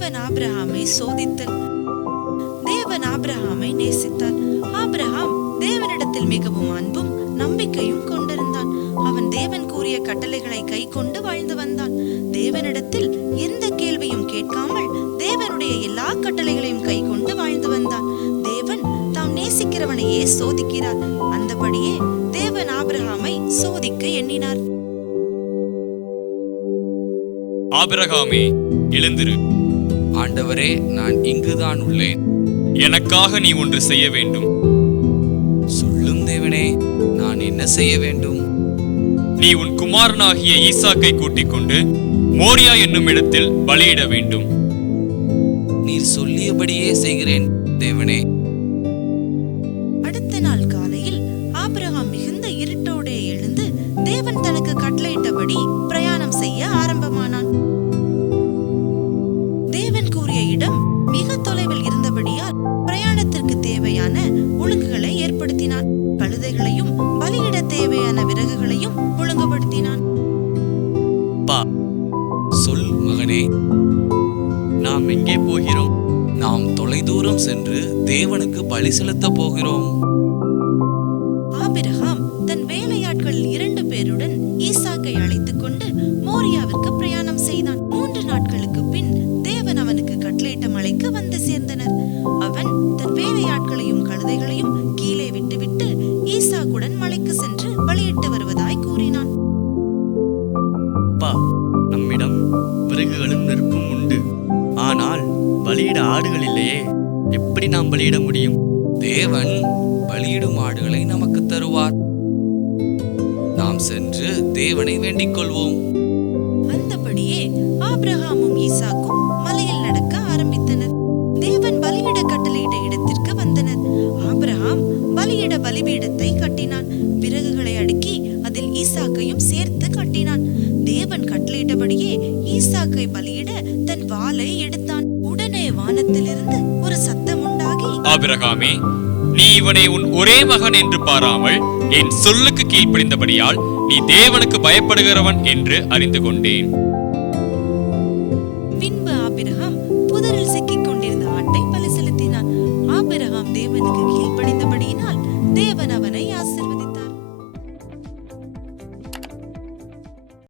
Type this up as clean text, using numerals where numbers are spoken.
தேவன் ஆபிரகாமை சோதித்தல். தேவன் ஆபிரகாமை நேசித்தார். ஆபிரகாம் தேவனிடத்தில் மிகவும் அன்பும் நம்பிக்கையும் கொண்டிருந்தான். அவன் தேவன் கூறிய கட்டளைகளை கை கொண்டு வாழ்ந்து வந்தான். தேவனிடத்தில் எந்த கேள்வியும் கேட்காமல் தேவனுடைய எல்லா கட்டளைகளையும் கை கொண்டு வாழ்ந்து வந்தான். தேவன் தாம் நேசிக்கிறவனையே சோதிக்கிறார். அந்தபடியே தேவன் ஆபிரகாமை சோதிக்க எண்ணினார். ஆபிரகாமே, எழுந்திரு. ஆண்டவரே, நான் இங்குதான் உள்ளேன். எனக்காக நீ ஒன்று செய்ய வேண்டும். சொல்லும் தேவனே, நான் என்ன செய்ய வேண்டும்? நீ உன் குமாரனாகிய ஈசாக்கை கூட்டிக் கொண்டு மோரியா என்னும் இடத்தில் பலியிட வேண்டும். நீர் சொல்லியபடியே செய்கிறேன் தேவனே. அடுத்த நாள் காலையில் ஆபிரகாம் மிகுந்த இருட்டோடே எழுந்து தேவன் தனக்கு கட்டளையிட்டபடி பிரயாணம் செய்ய ஆரம்பமானான். தேவன் கூறிய இடம் மிக தொலைவில் இருந்தபடியால் பிரயாணத்திற்கு தேவையான ஒழுங்குகளை ஏற்படுத்தினான். கழுதைகளையும் பலியிட தேவையான விறகுகளையும் ஒழுங்குபடுத்தினான். சொல் மகனே, நாம் எங்கே போகிறோம்? நாம் தொலைதூரம் சென்று தேவனுக்கு பலி செலுத்த போகிறோம். ஆபிரகாம் தன் வேலையாட்கள் 2 பேருடன் ஈசாக்கை அழைத்துக் கொண்டு மோரியாவிற்கு பிரயாணம் செய்தான். 3 நாட்களுக்கு பின் தேவன் அவனுக்கு கட்டளையிட்ட மலைக்கு வந்து சேர்ந்தனர். அவன் தன் வேலையாட்களையும் கழுதைகளையும் கீழே விட்டுவிட்டு ஈசாக்குடன் மலைக்கு சென்று பலியிட்டு வருவதாய் கூறினான். நம்மிடம் விறகுகளும் நெருப்பும் உண்டு. ஆனால் பலியிட ஆடுகள் இல்லையே. எப்படி நாம் பலியிட முடியும்? தேவன் பலியிடும் ஆடுகளை நமக்கு தருவார். நாம் சென்று தேவனை வேண்டிக் கொள்வோம். அந்தபடியே ஆபிரகாமும் ஈசாக்கும் மலையில் நடக்க ஆரம்பித்தனர். தேவன் பலியிட கட்டளையிட்ட இடத்திற்கு வந்தனர். ஆபிரகாம் பலியிட பலிபீடத்தை கட்டினான். விறகுகளை அடுக்கி அதில் ஈசாக்கையும் சேர்த்து கட்டினான். தேவன் கட்டளையிட்டபடியே ஈசாக்கை பலியிட தன் வாளை எடுத்தான். உடனே வானத்திலிருந்து ஒரு சத்தம் உண்டாகி, ஆபிரகாமே, நீ இவனை உன் ஒரே மகன் என்று பாராமல் என் சொல்லுக்கு கீழ்ப்படிந்தபடியால் நீ தேவனுக்கு பயப்படுகிறவன் என்று அறிந்து கொண்டேன்.